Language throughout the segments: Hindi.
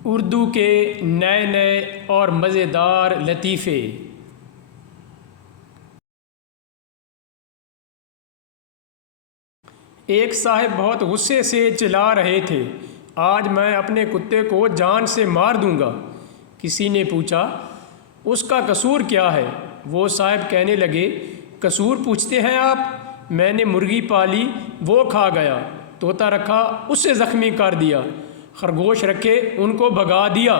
उर्दू के नए नए और मज़ेदार लतीफ़े। एक साहब बहुत गुस्से से चिल्ला रहे थे, आज मैं अपने कुत्ते को जान से मार दूंगा। किसी ने पूछा, उसका कसूर क्या है? वो साहब कहने लगे, कसूर पूछते हैं आप? मैंने मुर्गी पाली, वो खा गया। तोता रखा, उससे ज़ख्मी कर दिया। खरगोश रखे, उनको भगा दिया।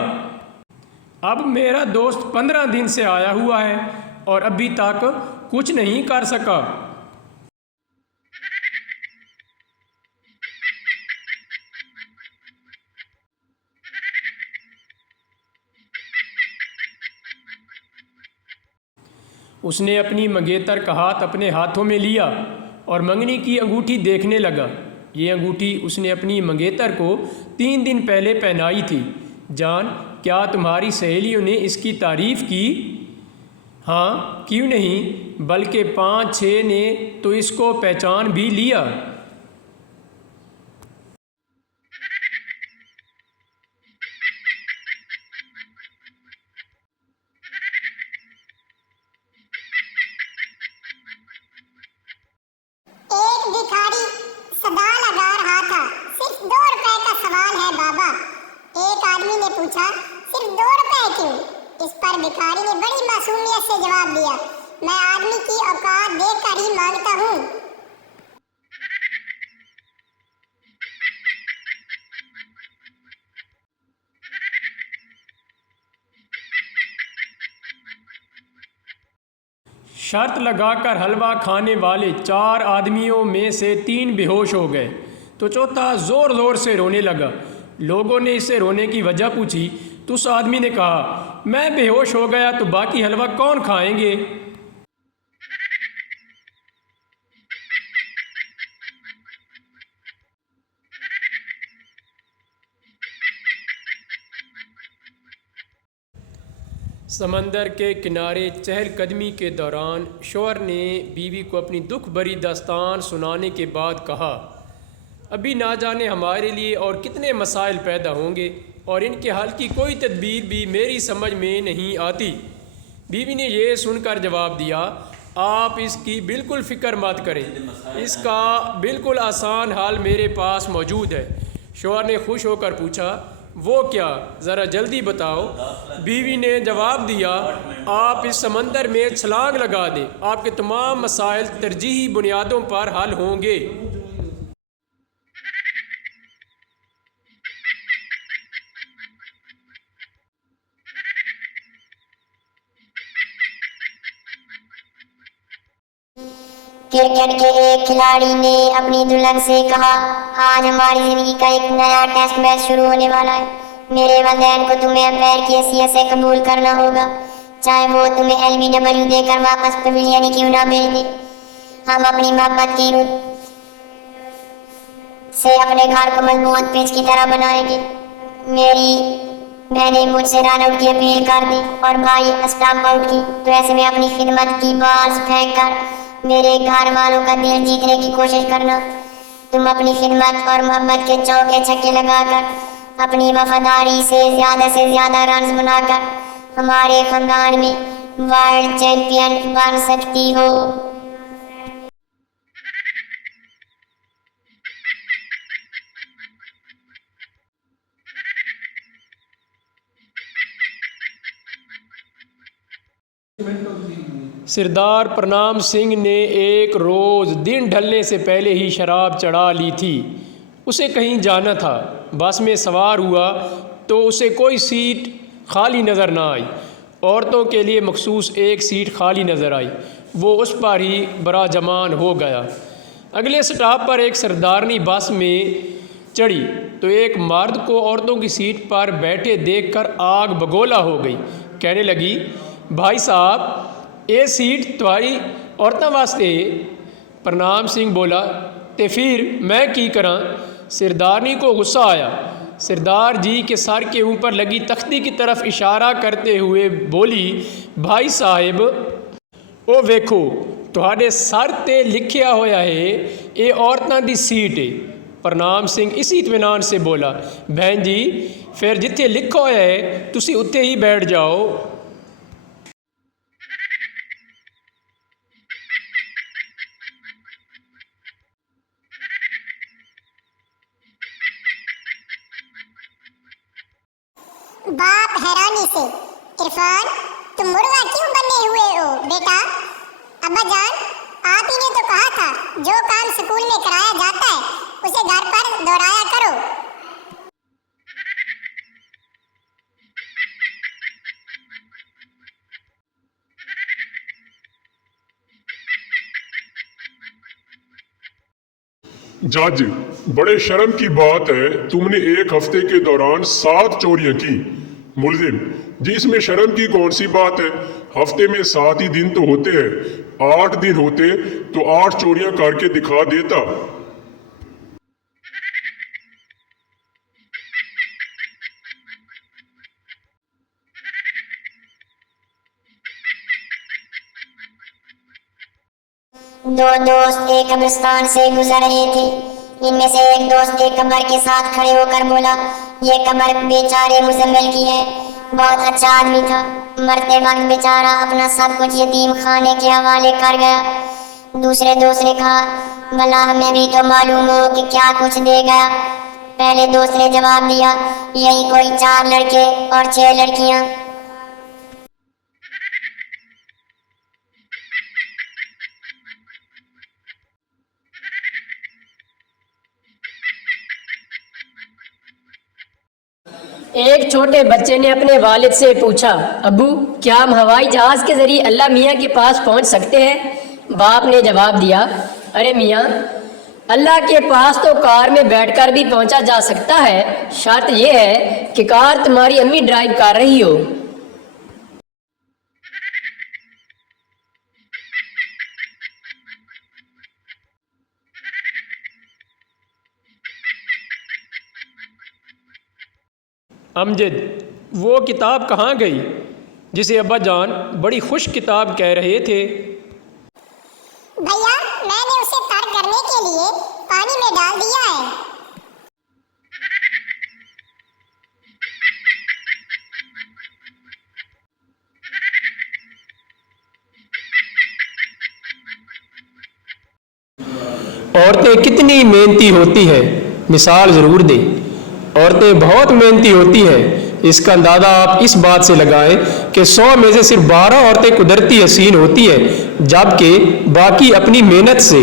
अब मेरा दोस्त 15 दिन से आया हुआ है और अभी तक कुछ नहीं कर सका। उसने अपनी मंगेतर का हाथ अपने हाथों में लिया और मंगनी की अंगूठी देखने लगा। ये अंगूठी उसने अपनी मंगेतर को 3 दिन पहले पहनाई थी। जान, क्या तुम्हारी सहेलियों ने इसकी तारीफ़ की? हाँ, क्यों नहीं, बल्कि 5-6 ने तो इसको पहचान भी लिया। एक भिखारी सदा लगा रहा था, सिर्फ 2 रुपए का सवाल है बाबा। एक आदमी ने पूछा, सिर्फ 2 रुपए क्यों? इस पर भिखारी ने बड़ी मासूमियत से जवाब दिया, मैं आदमी की औकात देखकर ही मांगता हूँ। शर्त लगाकर हलवा खाने वाले 4 आदमियों में से 3 बेहोश हो गए तो चौथा ज़ोर ज़ोर से रोने लगा। लोगों ने इससे रोने की वजह पूछी तो उस आदमी ने कहा, मैं बेहोश हो गया तो बाकी हलवा कौन खाएंगे? समंदर के किनारे चहलकदमी के दौरान शौहर ने बीवी को अपनी दुख भरी दास्तान सुनाने के बाद कहा, अभी ना जाने हमारे लिए और कितने मसाइल पैदा होंगे और इनके हल की कोई तदबीर भी मेरी समझ में नहीं आती। बीवी ने यह सुनकर जवाब दिया, आप इसकी बिल्कुल फ़िक्र मत करें, इसका बिल्कुल आसान हल मेरे पास मौजूद है। शौहर ने खुश होकर पूछा, वो क्या, ज़रा जल्दी बताओ। बीवी ने जवाब दिया, आप इस समंदर में छलांग लगा दें, आपके तमाम मसाइल तरजीही बुनियादों पर हल होंगे। क्रिकेट के एक खिलाड़ी ने अपनी दुल्हन से कहा, आज हमारी जिंदगी का एक नया टेस्ट मैच शुरू होने वाला है। मेरे वालिदैन को तुम्हें अंपायर की हैसियत से कबूल करना होगा, चाहे वो तुम्हें LBW देकर वापस पवेलियन क्यों ना भेज दे। हम अपनी मोहब्बत की रुत से अपने घर को मजबूत पिच की तरह बनाएंगे। मेरी बहनें मुझसे रन आउट की अपील कर दी और भाई स्टंप आउट की, तो ऐसे में अपनी खिदमत की बॉल्स फेंक कर मेरे घर वालों का दिल जीतने की कोशिश करना। तुम अपनी खिदमत और मोहब्बत के चौके छक्के लगाकर अपनी वफादारी से ज्यादा रन्स बनाकर हमारे खानदान में वर्ल्ड चैंपियन बन सकती हो। सरदार प्रणाम सिंह ने एक रोज़ दिन ढलने से पहले ही शराब चढ़ा ली थी। उसे कहीं जाना था। बस में सवार हुआ तो उसे कोई सीट खाली नज़र ना आई। औरतों के लिए मखसूस एक सीट खाली नज़र आई। वो उस पर ही बड़ा जमान हो गया। अगले स्टॉप पर एक सरदारनी बस में चढ़ी तो एक मर्द को औरतों की सीट पर बैठे देखकर आग बगोला हो गई। कहने लगी, भाई साहब, ये सीट तुम्हारी औरतों वास्ते। प्रणाम सिंह बोला, ते फिर मैं की करा? सरदारनी को गुस्सा आया। सरदार जी के सर के ऊपर लगी तख्ती की तरफ इशारा करते हुए बोली, भाई साहिब, ओ वेखो, तुहाडे सर ते लिखिया होया है ये औरतां दी सीट है। प्रणाम सिंह इसी इत्मीनान से बोला, बहन जी फिर जिथे लिखो है तुसी उत्थे ही बैठ जाओ। बाप हैरानी से, इरफान तुम मुर्गा क्यों बने हुए हो बेटा? अब्बा जान, आप ही ने तो कहा था जो काम स्कूल में कराया जाता है उसे घर पर दोहराया करो। जज, बड़े शर्म की बात है, तुमने एक हफ्ते के दौरान 7 चोरियां की। मुल्जिम जी, इसमें शर्म की कौन सी बात है? हफ्ते में 7 ही दिन तो होते हैं, 8 दिन होते तो 8 चोरियां करके दिखा देता। दो दोस्त एक कब्रिस्तान से गुजर रहे थे। इनमें से एक दोस्त एक कब्र के साथ खड़े होकर बोला, ये कब्र बेचारे मुजम्मिल की है। बहुत अच्छा आदमी था, मरते वक्त बेचारा अपना सब कुछ यतीम खाने के हवाले कर गया। दूसरे दोस्त ने कहा, भला हमें भी तो मालूम हो कि क्या कुछ दे गया। पहले दोस्त ने जवाब दिया, यही कोई 4 लड़के और 6 लड़कियां। एक छोटे बच्चे ने अपने वालिद से पूछा, अब्बू क्या हम हवाई जहाज के जरिए अल्लाह मियाँ के पास पहुँच सकते हैं? बाप ने जवाब दिया, अरे मियाँ, अल्लाह के पास तो कार में बैठकर भी पहुँचा जा सकता है, शर्त यह है कि कार तुम्हारी अम्मी ड्राइव कर रही हो। अमजद, वो किताब कहाँ गई जिसे अब्बा जान बड़ी खुश किताब कह रहे थे? भैया, मैंने उसे तर करने के लिए पानी में डाल दिया है। औरतें कितनी मेहनती होती हैं, मिसाल ज़रूर दे। औरतें बहुत मेहनती होती हैं, इसका अंदाज़ा आप इस बात से लगाएं कि 100 में से सिर्फ 12 औरतें कुदरती हसीन होती हैं, जबकि बाकी अपनी मेहनत से।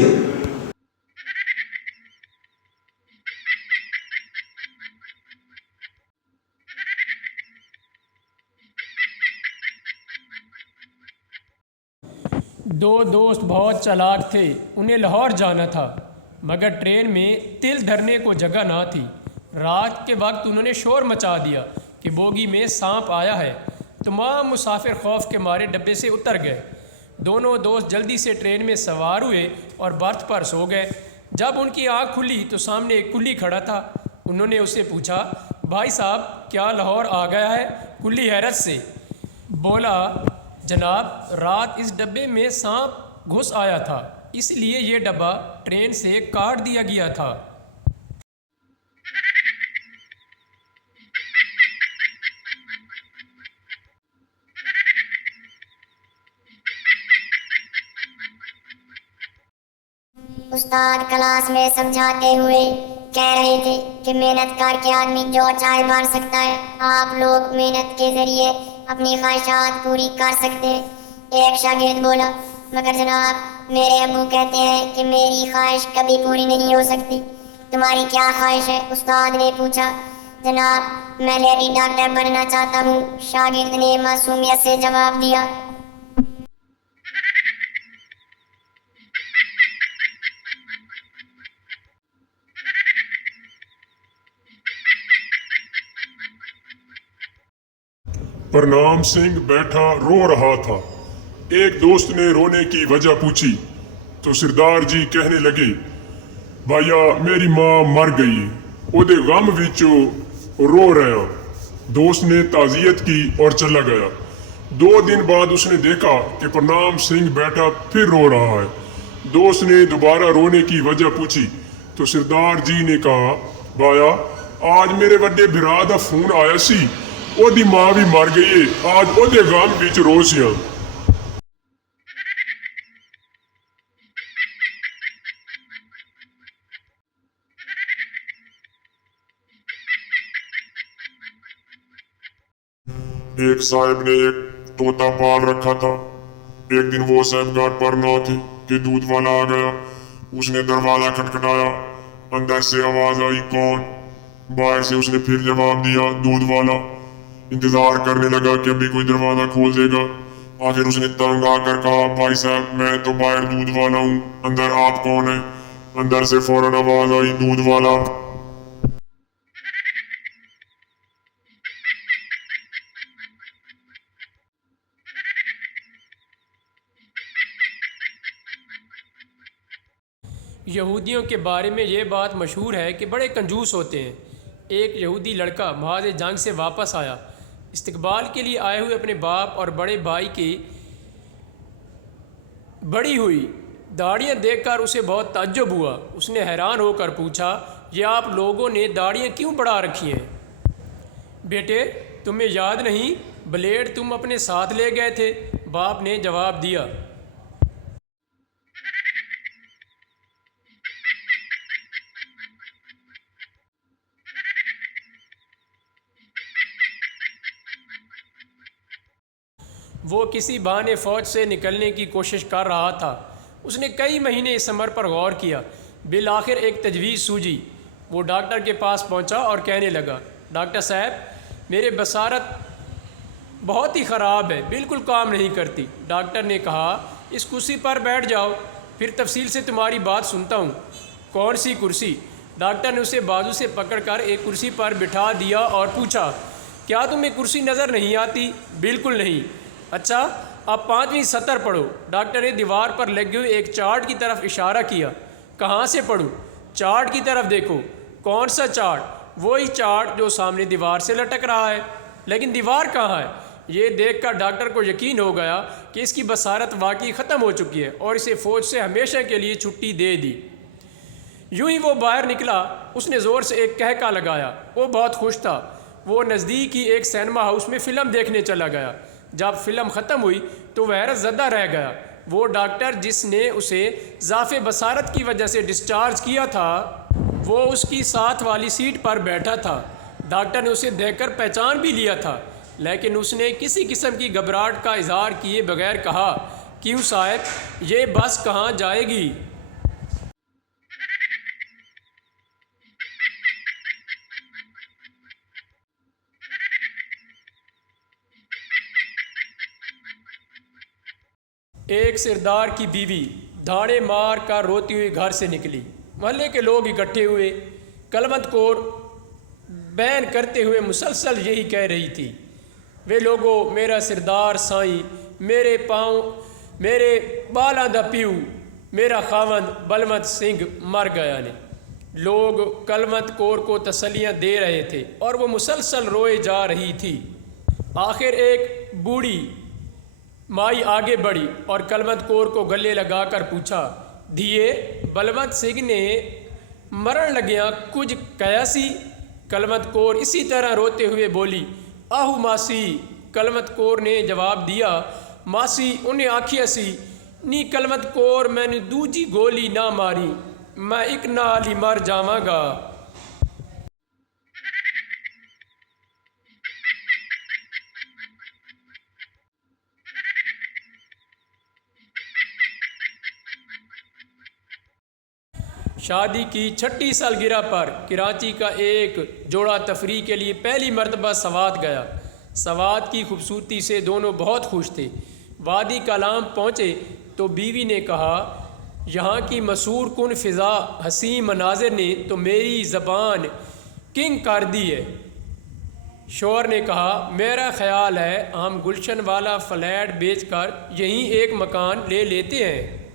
दो दोस्त बहुत चालाक थे, उन्हें लाहौर जाना था, मगर ट्रेन में तिल धरने को जगह ना थी। रात के वक्त उन्होंने शोर मचा दिया कि बोगी में सांप आया है। तमाम मुसाफिर खौफ के मारे डब्बे से उतर गए। दोनों दोस्त जल्दी से ट्रेन में सवार हुए और बर्थ पर सो गए। जब उनकी आँख खुली तो सामने एक कुल्ली खड़ा था। उन्होंने उससे पूछा, भाई साहब क्या लाहौर आ गया है? कुल्ली हैरत से बोला, जनाब रात इस डब्बे में सांप घुस आया था, इसलिए ये डब्बा ट्रेन से काट दिया गया था। उस्ताद क्लास में समझाते हुए कह रहे थे कि मेहनत करके आदमी जो चाहे मार सकता है। आप लोग मेहनत के जरिए अपनी ख्वाहिशात पूरी कर सकते हैं। एक शागिर्द बोला, मगर जनाब मेरे अब्बू कहते हैं कि मेरी ख्वाहिश कभी पूरी नहीं हो सकती। तुम्हारी क्या ख्वाहिश है? उस्ताद ने पूछा। जनाब मैं लेडी डॉक्टर बनना चाहता हूँ, शागिर्द ने मासूमियत से जवाब दिया। प्रणाम सिंह बैठा रो रहा था। एक दोस्त ने रोने की वजह पूछी तो सरदार जी कहने लगे, भाइया मेरी माँ मर गई, ओदे गम विचों रो रहा। दोस्त ने ताज़ियत की और चला गया। 2 दिन बाद उसने देखा कि प्रणाम सिंह बैठा फिर रो रहा है। दोस्त ने दोबारा रोने की वजह पूछी तो सरदार जी ने कहा, भाया आज मेरे वड्डे भरा दा फोन आया सी, ओदी मां भी मर गई है, आज ओदे गम विच रोसियां। एक साहब ने एक तोता पाल रखा था। एक दिन वो साहब घर पर ना थे कि दूध वाला आ गया। उसने दरवाजा खटखटाया, अंदर से आवाज आई, कौन? बाहर से उसने फिर जवाब दिया, दूध वाला। इंतजार करने लगा कि अभी कोई दरवाजा खोल देगा। आखिर उसने तंग आकर कहा, भाई साहब मैं तो बाहर दूध वाला हूँ, अंदर आप कौन है? अंदर से फौरन आवाज आई, दूध वाला। यहूदियों के बारे में ये बात मशहूर है कि बड़े कंजूस होते हैं। एक यहूदी लड़का महाज जंग से वापस आया। इस्तकबाल के लिए आए हुए अपने बाप और बड़े भाई की बड़ी हुई दाढ़ियाँ देखकर उसे बहुत ताज्जुब हुआ। उसने हैरान होकर पूछा, ये आप लोगों ने दाढ़ियाँ क्यों बढ़ा रखी हैं? बेटे तुम्हें याद नहीं, ब्लेड तुम अपने साथ ले गए थे, बाप ने जवाब दिया। वो किसी बहाने फ़ौज से निकलने की कोशिश कर रहा था। उसने कई महीने इस अमर पर गौर किया। बिल आखिर एक तजवीज़ सूझी। वो डॉक्टर के पास पहुंचा और कहने लगा, डॉक्टर साहब मेरे बसारत बहुत ही ख़राब है, बिल्कुल काम नहीं करती। डॉक्टर ने कहा, इस कुर्सी पर बैठ जाओ, फिर तफसील से तुम्हारी बात सुनता हूँ। कौन सी कुर्सी? डॉक्टर ने उसे बाजू से पकड़कर एक कुर्सी पर बिठा दिया और पूछा, क्या तुम्हें कुर्सी नज़र नहीं आती? बिल्कुल नहीं। अच्छा अब 5वीं सतर पढ़ो। डॉक्टर ने दीवार पर लगे हुए एक चार्ट की तरफ इशारा किया। कहाँ से पढ़ूँ? चार्ट की तरफ देखो। कौन सा चार्ट? वही चार्ट जो सामने दीवार से लटक रहा है। लेकिन दीवार कहाँ है? ये देखकर डॉक्टर को यकीन हो गया कि इसकी बसारत वाकई ख़त्म हो चुकी है और इसे फ़ौज से हमेशा के लिए छुट्टी दे दी। यूं ही वो बाहर निकला। उसने ज़ोर से एक कहका लगाया। वो बहुत खुश था। वो नज़दीक ही एक सिनेमा हाउस में फ़िल्म देखने चला गया। जब फ़िल्म ख़त्म हुई तो वह हैरत ज़दा रह गया। वो डॉक्टर जिसने उसे ज़ाफ़े बसारत की वजह से डिस्चार्ज किया था, वो उसकी साथ वाली सीट पर बैठा था। डॉक्टर ने उसे देखकर पहचान भी लिया था, लेकिन उसने किसी किस्म की घबराहट का इजहार किए बगैर कहा, क्यों साहब, ये बस कहाँ जाएगी? एक सरदार की बीवी धाड़े मार कर रोती हुई घर से निकली। मोहल्ले के लोग इकट्ठे हुए। कलमत कौर बयान करते हुए मुसलसल यही कह रही थी, वे लोगों मेरा सरदार साईं, मेरे पाँव मेरे बाला दा पीऊ, मेरा खावंद बलवंत सिंह मर गया ने। लोग कलमत कौर को तसल्लियाँ दे रहे थे और वो मुसलसल रोए जा रही थी। आखिर एक बूढ़ी माई आगे बढ़ी और कलमत कौर को गले लगाकर पूछा, धीए बलवंत सिंह ने मरण लग्या कुछ कया सी? कलमत कौर इसी तरह रोते हुए बोली, आहू मासी। कलमत कौर ने जवाब दिया, मासी उन्हें आखिया सी, नी कलमत कौर मैंने दूजी गोली ना मारी, मैं एक नाल ही मर जावांगा। शादी की 6ठी सालगिरह पर कराची का एक जोड़ा तफरीह के लिए पहली मरतबा सवात गया। सवात की खूबसूरती से दोनों बहुत खुश थे। वादी कलाम पहुँचे तो बीवी ने कहा, यहाँ की मसूर कुन फ़िज़ा हसीन मनाजिर ने तो मेरी ज़बान किंग कर दी है। शौहर ने कहा, मेरा ख्याल है हम गुलशन वाला फ्लैट बेचकर यहीं एक मकान ले लेते हैं।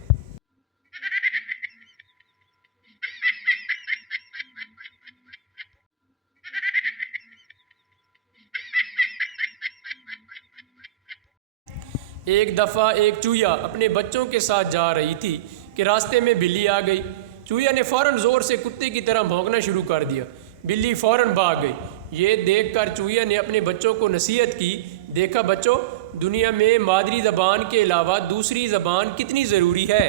एक दफ़ा एक चूया अपने बच्चों के साथ जा रही थी कि रास्ते में बिल्ली आ गई। चूहिया ने फ़ौरन ज़ोर से कुत्ते की तरह भौंकना शुरू कर दिया। बिल्ली फ़ौरन भाग गई। ये देखकर चूहिया ने अपने बच्चों को नसीहत की, देखा बच्चों, दुनिया में मादरी ज़बान के अलावा दूसरी ज़बान कितनी ज़रूरी है।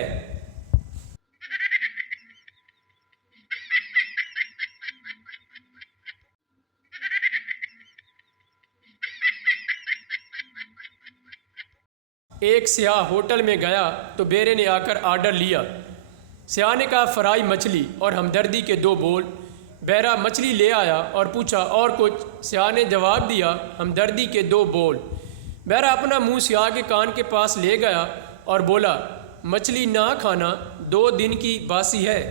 एक सियाह होटल में गया तो बेरे ने आकर आर्डर लिया। सियाह ने कहा फ्राई मछली और हमदर्दी के 2 बोल। बहरा मछली ले आया और पूछा और कुछ। सियाह ने जवाब दिया हमदर्दी के 2 बोल। बहरा अपना मुंह सियाह के कान के पास ले गया और बोला मछली ना खाना, 2 दिन की बासी है।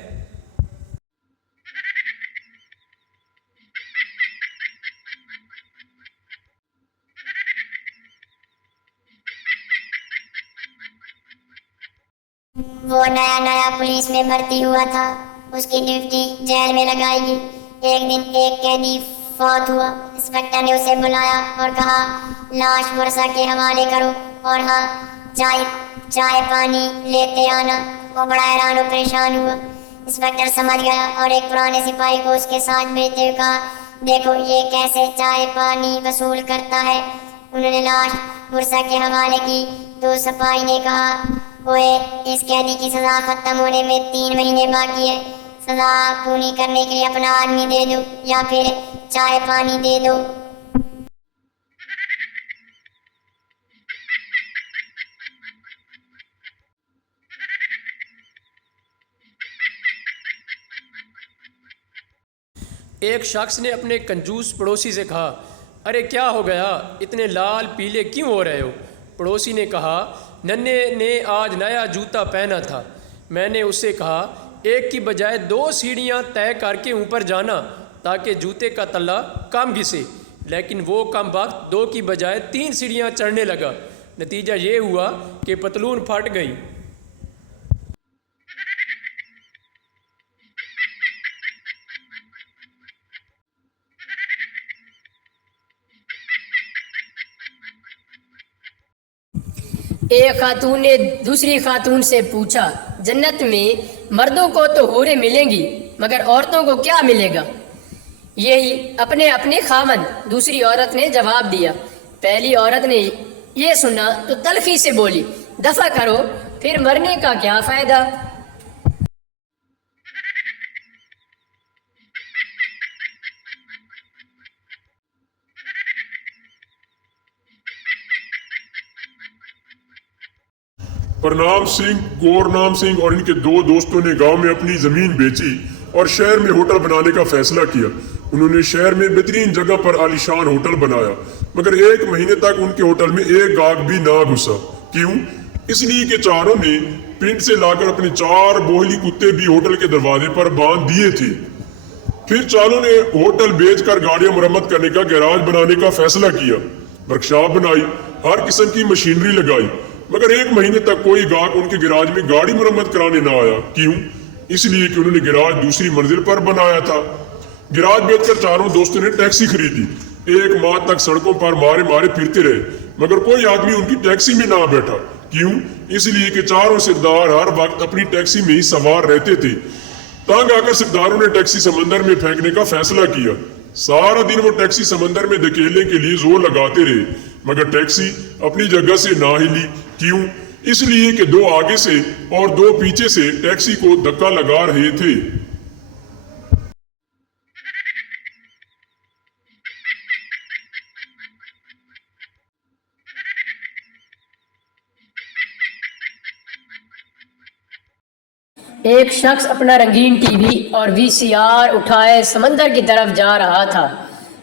वो नया नया पुलिस में भर्ती हुआ था, उसकी ड्यूटी जेल में लगाएगी। एक दिन एक कैदी फौत हुआ। इंस्पेक्टर ने उसे बुलाया और कहा लाश वर्षा के हवाले करो और हाँ, चाय पानी लेते आना। वो बड़ा हैरान और परेशान हुआ। इंस्पेक्टर समझ गया और एक पुराने सिपाही को उसके साथ भेजते हुए कहा देखो ये कैसे चाय पानी वसूल करता है। उन्होंने लाश वर्षा के हवाले की तो सिपाही ने कहा ओए, इस कैदी की सजा खत्म होने में 3 महीने बाकी है। सजा पूरी करने के लिए अपना आदमी दे दो या फिर चाय पानी दे दो। एक शख्स ने अपने कंजूस पड़ोसी से कहा अरे क्या हो गया, इतने लाल पीले क्यों हो रहे हो। पड़ोसी ने कहा नन्हे ने आज नया जूता पहना था। मैंने उससे कहा एक की बजाय 2 सीढ़ियाँ तय करके ऊपर जाना ताकि जूते का तला कम घिसे, लेकिन वो कम वक्त 2 की बजाय 3 सीढ़ियाँ चढ़ने लगा। नतीजा ये हुआ कि पतलून फट गई। एक खातून ने दूसरी खातून से पूछा जन्नत में मर्दों को तो हूरें मिलेंगी मगर औरतों को क्या मिलेगा। यही अपने अपने खामन। दूसरी औरत ने जवाब दिया। पहली औरत ने ये सुना तो तलखी से बोली दफा करो, फिर मरने का क्या फायदा। प्रणाम सिंह, गौरनाम सिंह और इनके 2 दोस्तों ने गांव में अपनी जमीन बेची और शहर में होटल बनाने का फैसला किया। उन्होंने शहर में बेहतरीन जगह पर आलीशान होटल बनाया, मगर 1 महीने तक उनके होटल में एक गाहक भी ना घुसा। क्यों? इसलिए कि चारों ने पिंड से लाकर अपने 4 बोहली कुत्ते भी होटल के दरवाजे पर बांध दिए थे। फिर चारों ने होटल बेचकर गाड़ियां मरम्मत करने का गैराज बनाने का फैसला किया। वर्कशॉप बनाई, हर किस्म की मशीनरी लगाई, मगर 1 महीने तक कोई गाहक उनके गैराज में गाड़ी मरम्मत कराने ना आया। क्यों? इसलिए कि उन्होंने गैराज दूसरी मंजिल पर बनाया था। गैराज बेचकर चारों दोस्तों ने टैक्सी खरीदी। 1 माह तक सड़कों पर मारे मारे फिरते रहे, मगर कोई आदमी उनकी टैक्सी में ना बैठा। क्यों? इसलिए कि चारों सरदार हर वक्त अपनी टैक्सी में ही सवार रहते थे। तंग आकर सरदारों ने टैक्सी समंदर में फेंकने का फैसला किया। सारा दिन वो टैक्सी समंदर में धकेलने के लिए जोर लगाते रहे, मगर टैक्सी अपनी जगह से ना हिली। क्यों? इसलिए कि 2 आगे से और 2 पीछे से टैक्सी को धक्का लगा रहे थे। एक शख्स अपना रंगीन टीवी और वीसीआर उठाए समंदर की तरफ जा रहा था।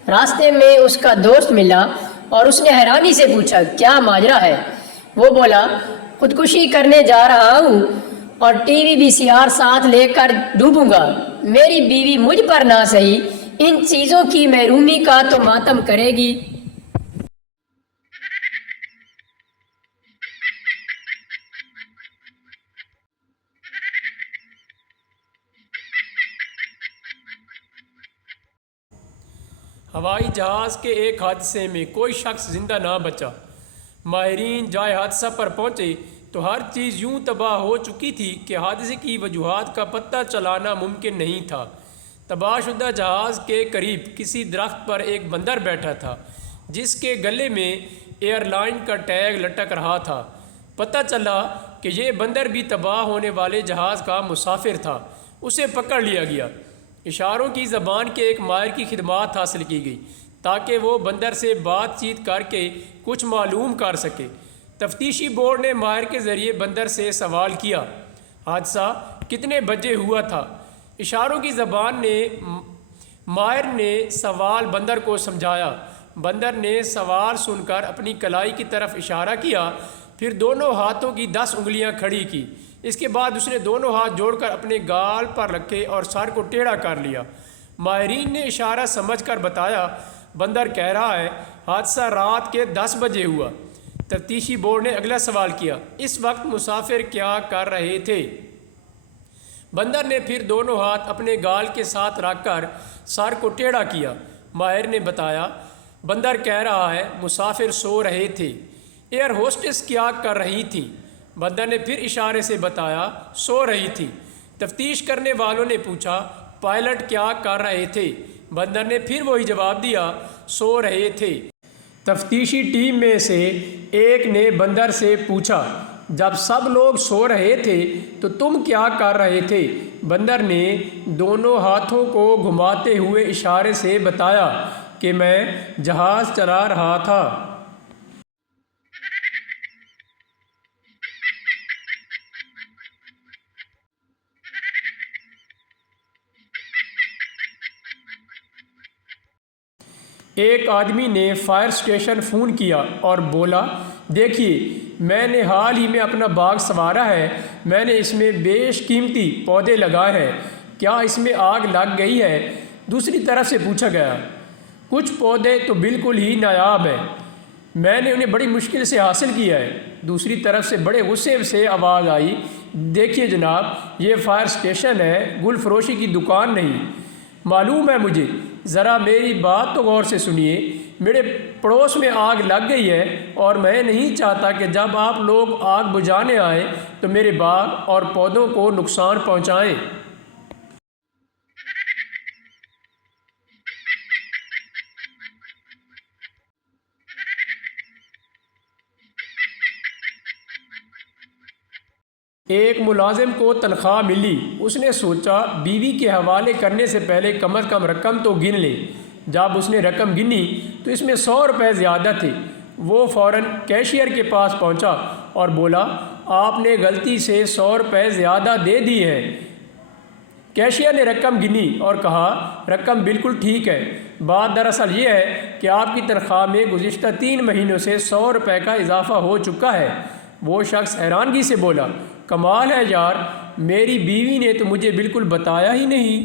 रास्ते में उसका दोस्त मिला और उसने हैरानी से पूछा क्या माजरा है। वो बोला खुदकुशी करने जा रहा हूँ और टीवी वीसीआर साथ लेकर डूबूंगा। मेरी बीवी मुझ पर ना सही इन चीज़ों की महरूमी का तो मातम करेगी। हवाई जहाज़ के एक हादसे में कोई शख्स जिंदा ना बचा। माहिरीन जाए हादसा पर पहुंचे तो हर चीज़ यूं तबाह हो चुकी थी कि हादसे की वजूहात का पता चलाना मुमकिन नहीं था। तबाहशुदा जहाज़ के करीब किसी दरख्त पर एक बंदर बैठा था जिसके गले में एयरलाइन का टैग लटक रहा था। पता चला कि यह बंदर भी तबाह होने वाले जहाज़ का मुसाफिर था। उसे पकड़ लिया गया। इशारों की ज़बान के एक माहिर की खिदमत हासिल की गई ताकि वो बंदर से बातचीत करके कुछ मालूम कर सके। तफ्तीशी बोर्ड ने माहिर के ज़रिए बंदर से सवाल किया, हादसा कितने बजे हुआ था। इशारों की ज़बान ने माहिर ने सवाल बंदर को समझाया। बंदर ने सवाल सुनकर अपनी कलाई की तरफ इशारा किया, फिर दोनों हाथों की 10 उंगलियां खड़ी की। इसके बाद उसने दोनों हाथ जोड़कर अपने गाल पर रखे और सर को टेढ़ा कर लिया। माहिरीन ने इशारा समझकर बताया, बंदर कह रहा है हादसा रात के 10 बजे हुआ। तफ्तीशी बोर्ड ने अगला सवाल किया, इस वक्त मुसाफिर क्या कर रहे थे। बंदर ने फिर दोनों हाथ अपने गाल के साथ रखकर सर को टेढ़ा किया। माहिर ने बताया, बंदर कह रहा है मुसाफिर सो रहे थे। एयर होस्टेस क्या कर रही थी। बंदर ने फिर इशारे से बताया, सो रही थी। तफ्तीश करने वालों ने पूछा, पायलट क्या कर रहे थे। बंदर ने फिर वही जवाब दिया, सो रहे थे। तफ्तीशी टीम में से एक ने बंदर से पूछा, जब सब लोग सो रहे थे तो तुम क्या कर रहे थे। बंदर ने दोनों हाथों को घुमाते हुए इशारे से बताया कि मैं जहाज़ चला रहा था। एक आदमी ने फायर स्टेशन फ़ोन किया और बोला, देखिए मैंने हाल ही में अपना बाग संवारा है। मैंने इसमें बेशकीमती पौधे लगाए हैं, क्या इसमें आग लग गई है। दूसरी तरफ से पूछा गया, कुछ पौधे तो बिल्कुल ही नायाब हैं, मैंने उन्हें बड़ी मुश्किल से हासिल किया है। दूसरी तरफ से बड़े गुस्से से आवाज़ आई, देखिए जनाब, ये फायर स्टेशन है, गुल फरोशी की दुकान नहीं। मालूम है मुझे, ज़रा मेरी बात तो गौर से सुनिए। मेरे पड़ोस में आग लग गई है और मैं नहीं चाहता कि जब आप लोग आग बुझाने आए तो मेरे बाग और पौधों को नुकसान पहुंचाएं। एक मुलाजिम को तनख्वाह मिली। उसने सोचा बीवी के हवाले करने से पहले कम अज़ कम रकम तो गिन ले। जब उसने रकम गिनी तो इसमें 100 रुपये ज़्यादा थे। वो फ़ौरन कैशियर के पास पहुंचा और बोला, आपने गलती से 100 रुपये ज़्यादा दे दी है। कैशियर ने रकम गिनी और कहा, रकम बिल्कुल ठीक है। बात दरअसल ये है कि आपकी तनख्वाह में गुज़िश्ता 3 महीनों से 100 रुपये का इजाफ़ा हो चुका है। वो शख्स हैरानगी से बोला, कमाल है यार, मेरी बीवी ने तो मुझे बिल्कुल बताया ही नहीं।